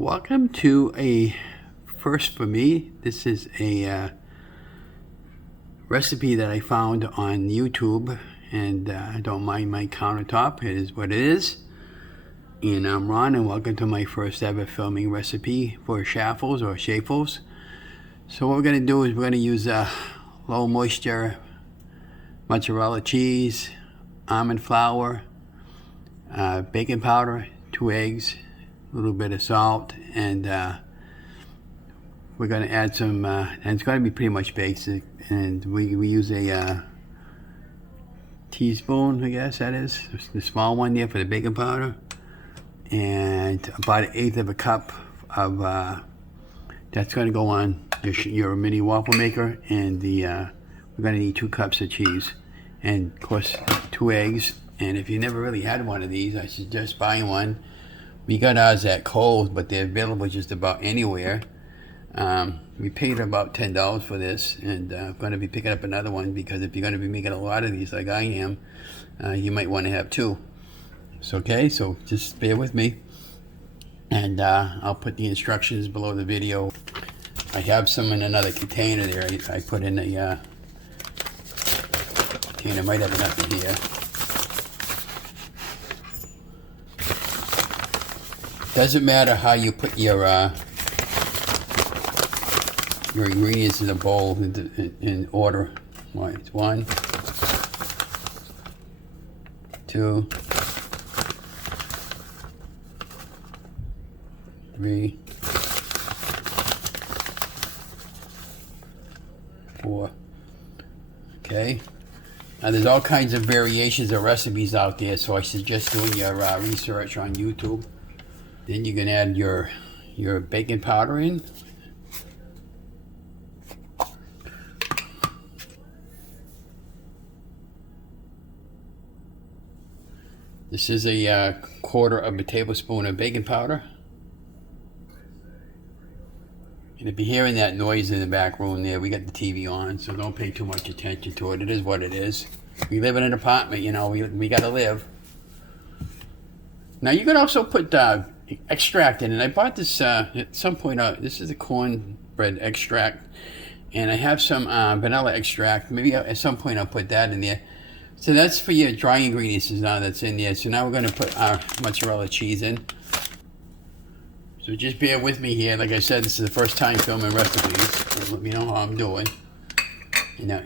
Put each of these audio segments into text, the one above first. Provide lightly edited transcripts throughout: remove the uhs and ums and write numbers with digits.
Welcome to a first for me. This is a recipe that I found on YouTube, and I don't mind my countertop. It is what it is. And I'm Ron, and welcome to my first ever filming recipe for Chaffles or Chaffles. So what we're going to do is we're going to use low moisture mozzarella cheese, almond flour, baking powder, 2 eggs, a little bit of salt, and we're going to add some, and it's going to be pretty much basic, and we use a teaspoon, I guess that is, the small one there for the baking powder, and about 1/8 of a cup of, that's going to go on your mini waffle maker, and we're going to need 2 cups of cheese, and of course 2 eggs, and if you never really had one of these, I suggest buying one. We got ours at Kohl's, but they're available just about anywhere. We paid about $10 for this, and I'm going to be picking up another one because if you're going to be making a lot of these like I am, you might want to have 2. It's okay, so just bear with me, and I'll put the instructions below the video. I have some in another container there. I put in a container, might have enough in here. Doesn't matter how you put your ingredients in a bowl in order. Right, it's 1, 2, 3, 4. Okay. Now there's all kinds of variations of recipes out there, so I suggest doing your research on YouTube. Then you can add your baking powder in. This is a 1/4 of a tablespoon of baking powder. And if you're hearing that noise in the back room there, we got the TV on, so don't pay too much attention to it. It is what it is. We live in an apartment, you know, we gotta live. Now you can also put extract in, and I bought this at some point. This is a cornbread extract, and I have some vanilla extract. Maybe at some point I'll put that in there. So that's for your dry ingredients now that's in there. So now we're going to put our mozzarella cheese in. So just bear with me here. Like I said, this is the first time filming recipes. So let me know how I'm doing. You know,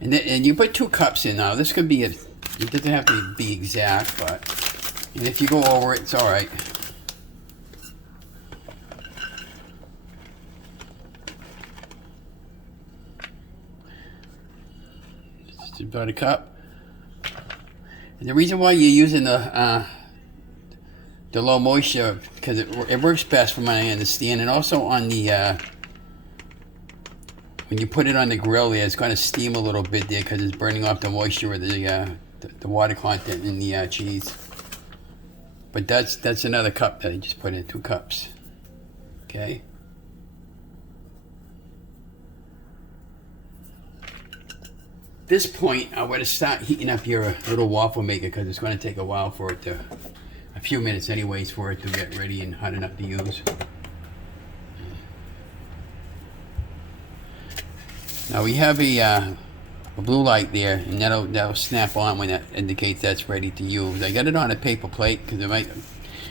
and you put 2 cups in now. This could be it doesn't have to be exact, but and if you go over it, it's all right. Just about a cup. And the reason why you're using the low moisture, because it works best from what I understand, and also on the when you put it on the grill there, it's going to steam a little bit there because it's burning off the moisture of the water content in the cheese. But that's another cup that I just put in, 2 cups. Okay. This point, I want to start heating up your little waffle maker because it's going to take a while for it to, a few minutes anyways, for it to get ready and hot enough to use. Now we have a blue light there, and that'll snap on when that indicates that's ready to use. I got it on a paper plate because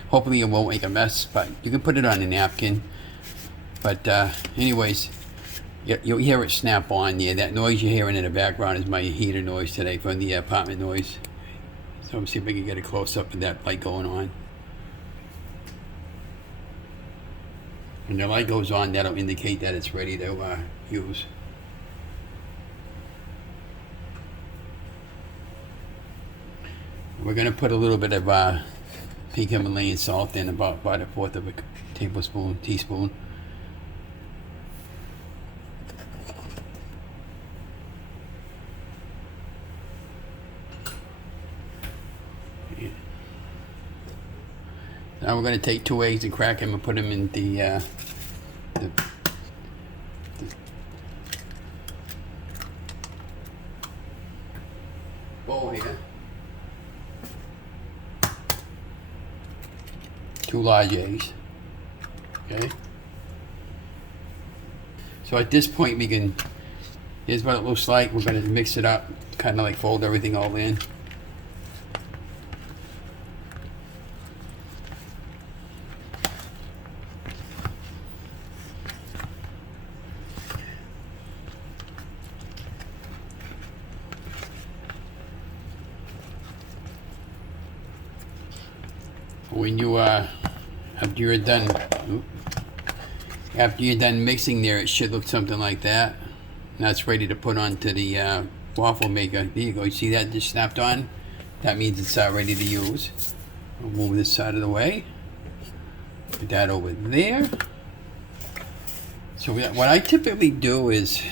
hopefully it won't make a mess, but you can put it on a napkin. But anyways, you'll hear it snap on there. That noise you're hearing in the background is my heater noise today from the apartment noise. So let's see if we can get a close up of that light going on. When the light goes on, that'll indicate that it's ready to use. We're going to put a little bit of pink Himalayan salt in, about 1/4 of a teaspoon. Now we're going to take 2 eggs and crack them and put them in the bowl here. 2 large eggs. Okay. Okay. So at this point we can, here's what it looks like. We're going to mix it up, kind of like fold everything all in. When you after you're done mixing there, it should look something like that. Now it's ready to put onto the waffle maker. There you go. You see that just snapped on? That means it's ready to use. I'll move this side of the way. Put that over there. So what I typically do is,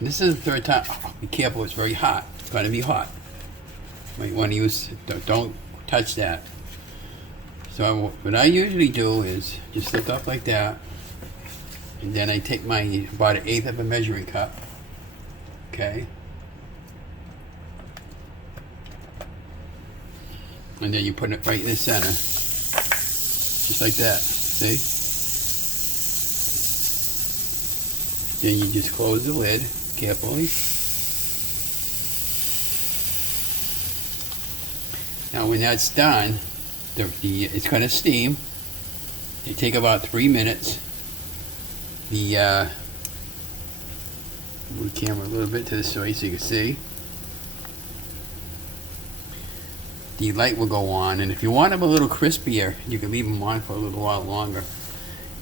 this is the third time. Oh, be careful, it's very hot. It's going to be hot. Might want to use, don't touch that. So what I usually do is just lift up like that, and then I take my about 1/8 of a measuring cup, okay, and then you put it right in the center, just like that. See? Then you just close the lid carefully. Now when that's done, it's going to steam. They take about 3 minutes. Move the camera a little bit to the side so you can see. The light will go on, and if you want them a little crispier, you can leave them on for a little while longer.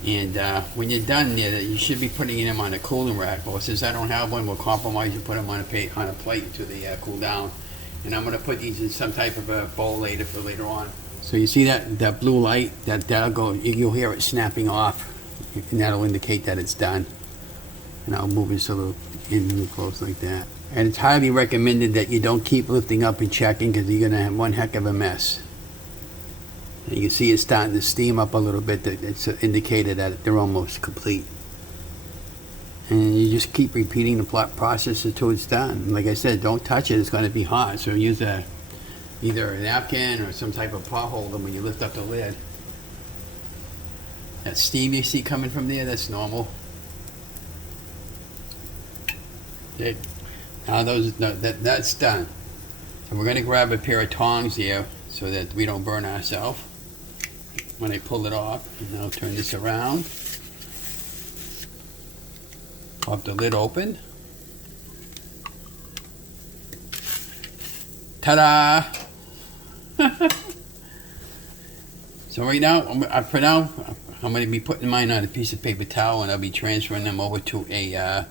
And when you're done there, you should be putting them on a cooling rack. Well, since I don't have one, we'll compromise and put them on a plate until they cool down. And I'm going to put these in some type of a bowl later for later on. So you see that blue light, that'll go, you'll hear it snapping off, and that'll indicate that it's done. And I'll move this a little close like that. And it's highly recommended that you don't keep lifting up and checking, because you're gonna have one heck of a mess. And you can see it's starting to steam up a little bit. That it's an indicator that they're almost complete. And you just keep repeating the process until it's done. Like I said, don't touch it, it's gonna be hot. So use either a napkin or some type of pot holder when you lift up the lid. That steam you see coming from there, that's normal. Okay. Now that's done. So we're going to grab a pair of tongs here so that we don't burn ourselves when I pull it off. And I'll turn this around. Pop the lid open. Ta-da! So right now, for now, I'm going to be putting mine on a piece of paper towel, and I'll be transferring them over to a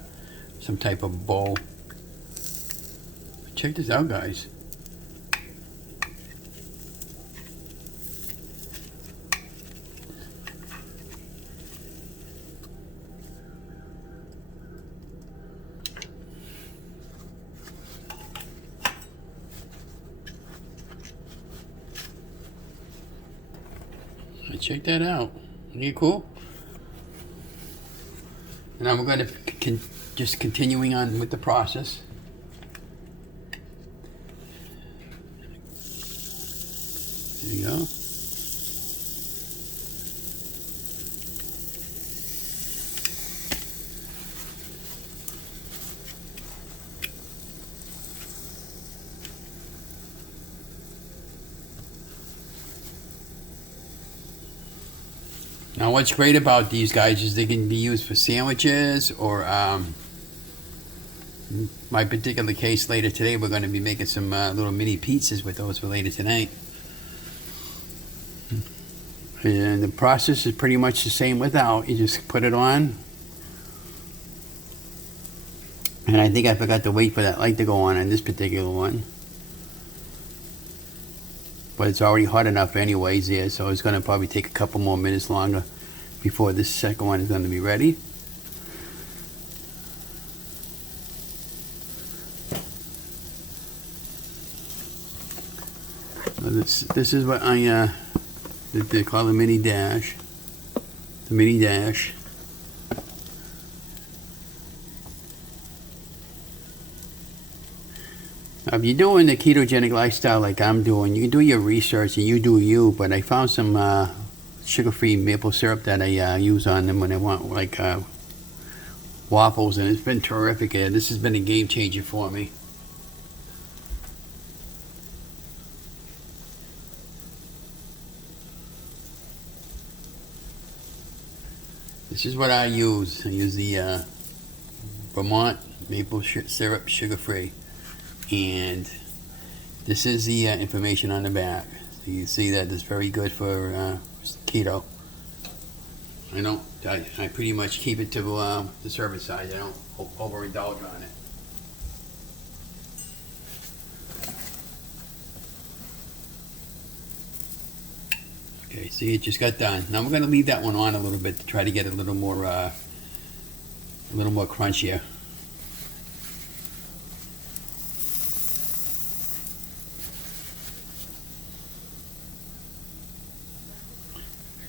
some type of bowl. Check this out, guys. Check that out. Isn't it cool? And now we're going to just continuing on with the process. There you go. Now what's great about these guys is they can be used for sandwiches, or my particular case later today, we're going to be making some little mini pizzas with those for later tonight. And the process is pretty much the same without. You just put it on. And I think I forgot to wait for that light to go on this particular one. But it's already hot enough anyways there, so it's going to probably take a couple more minutes longer before this second one is going to be ready. So this is what they call the mini dash. The mini dash. Now, if you're doing the ketogenic lifestyle like I'm doing, you can do your research and you do you, but I found some sugar-free maple syrup that I use on them when I want like waffles, and it's been terrific. This has been a game changer for me. This is what I use. I use the Vermont maple syrup, sugar-free, and this is the information on the back. So you see that it's very good for keto. I pretty much keep it to the serving size. I don't overindulge on it. Okay, see, it just got done. Now we're going to leave that one on a little bit to try to get a little more crunchier.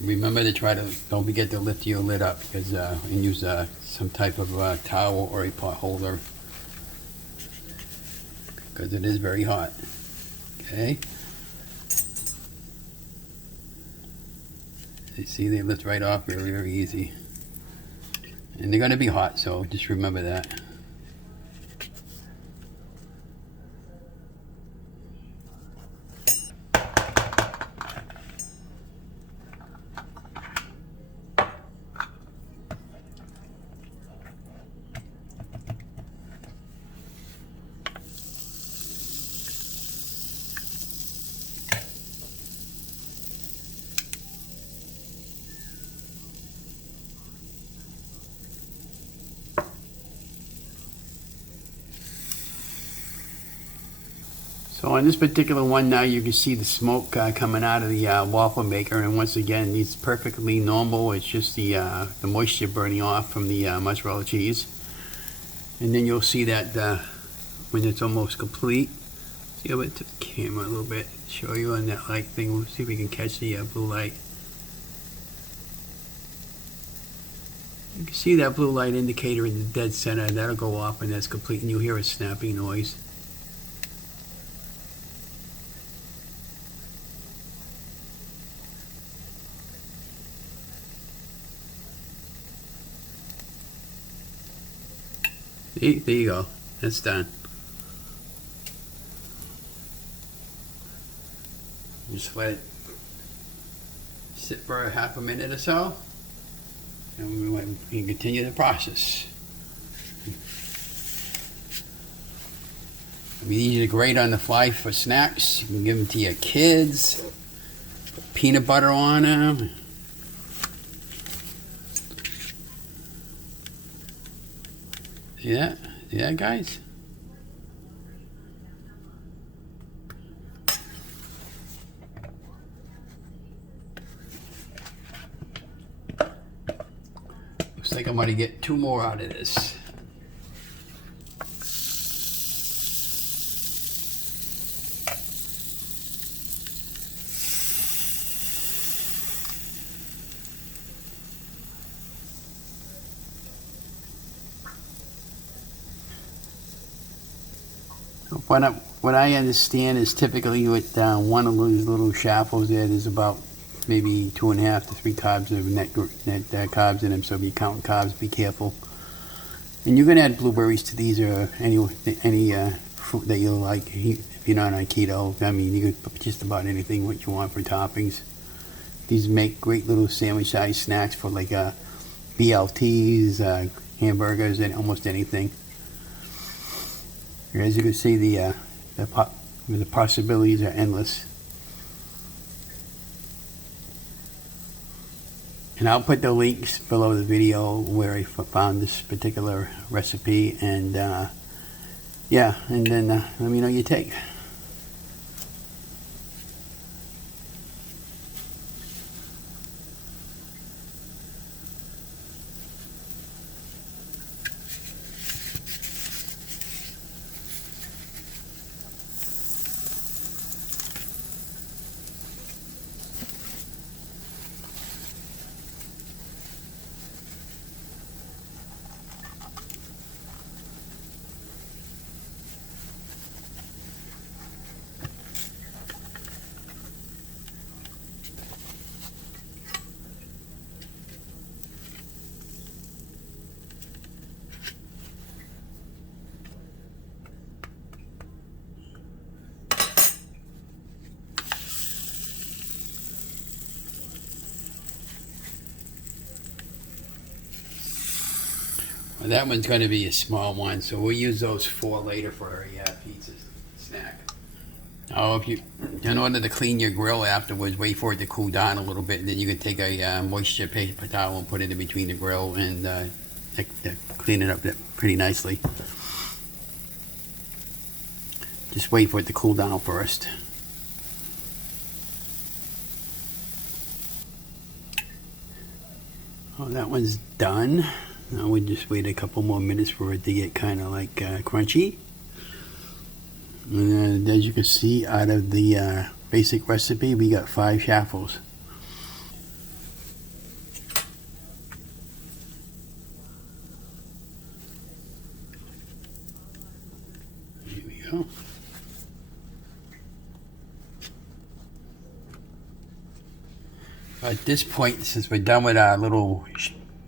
Remember to don't forget to lift your lid up, because and use some type of towel or a pot holder, because it is very hot. Okay. You see, they lift right off very, very easy. And they're going to be hot, so just remember that. So on this particular one now, you can see the smoke coming out of the waffle maker, and once again, it's perfectly normal. It's just the moisture burning off from the mozzarella cheese. And then you'll see that when it's almost complete. See, I'll to the camera a little bit, show you on that light thing. We'll see if we can catch the blue light. You can see that blue light indicator in the dead center. That'll go off when that's complete, and you'll hear a snapping noise. See, there you go. That's done. Just let it sit for a half a minute or so, and we can continue the process. I mean, these are great on the fly for snacks. You can give them to your kids. Put peanut butter on them. Yeah, guys. Looks like I'm going to get 2 more out of this. What I understand is typically with one of those little Chaffles there's about maybe 2.5 to 3 carbs of net carbs in them. So if you count carbs, be careful. And you can add blueberries to these, or any fruit that you like. If you're not on keto, I mean, you can put just about anything what you want for toppings. These make great little sandwich-sized snacks for like BLTs, hamburgers, and almost anything. As you can see, the possibilities are endless. And I'll put the links below the video where I found this particular recipe, and yeah, and then let me know your take. That one's going to be a small one, so we'll use those 4 later for a pizza snack. Oh, in order to clean your grill afterwards, wait for it to cool down a little bit, and then you can take a moisture paper towel and put it in between the grill and clean it up pretty nicely. Just wait for it to cool down first. Oh, that one's done. Now we just wait a couple more minutes for it to get kind of like crunchy. And as you can see, out of the basic recipe, we got 5 Chaffles. Here we go. At this point, since we're done with our little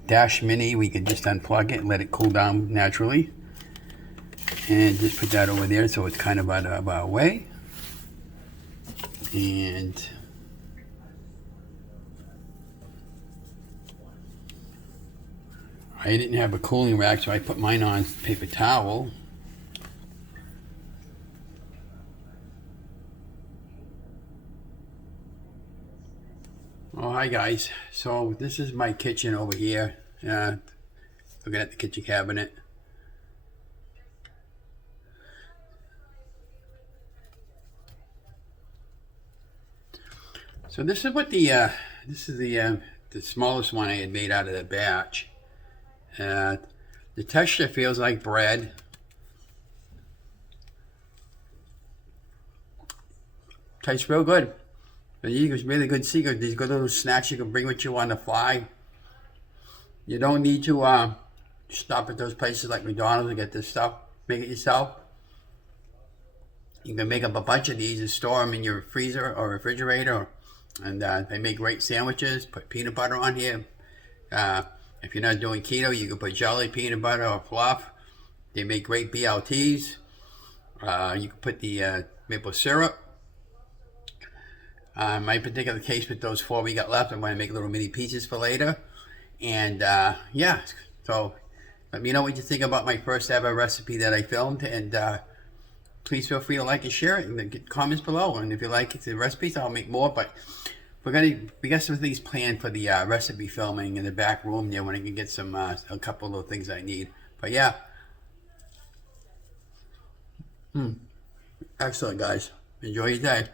Dash Mini, we can just unplug it and let it cool down naturally. And just put that over there so it's kind of out of our way. And I didn't have a cooling rack, so I put mine on paper towel. Oh, hi guys. So this is my kitchen over here. Looking at the kitchen cabinet. So this is what the smallest one I had made out of the batch. The texture feels like bread. Tastes real good. It's really good secret. These good little snacks you can bring with you on the fly. You don't need to stop at those places like McDonald's and get this stuff. Make it yourself. You can make up a bunch of these and store them in your freezer or refrigerator. And they make great sandwiches. Put peanut butter on here. If you're not doing keto, you can put jelly, peanut butter, or fluff. They make great BLTs. You can put the maple syrup. In my particular case, with those 4 we got left, I'm going to make little mini pieces for later. And yeah, so let me know what you think about my first ever recipe that I filmed. And please feel free to like and share it and get comments below. And if you like the recipes, I'll make more. But we got some things planned for the recipe filming in the back room there when I can get some a couple of things I need. But yeah, excellent guys. Enjoy your day.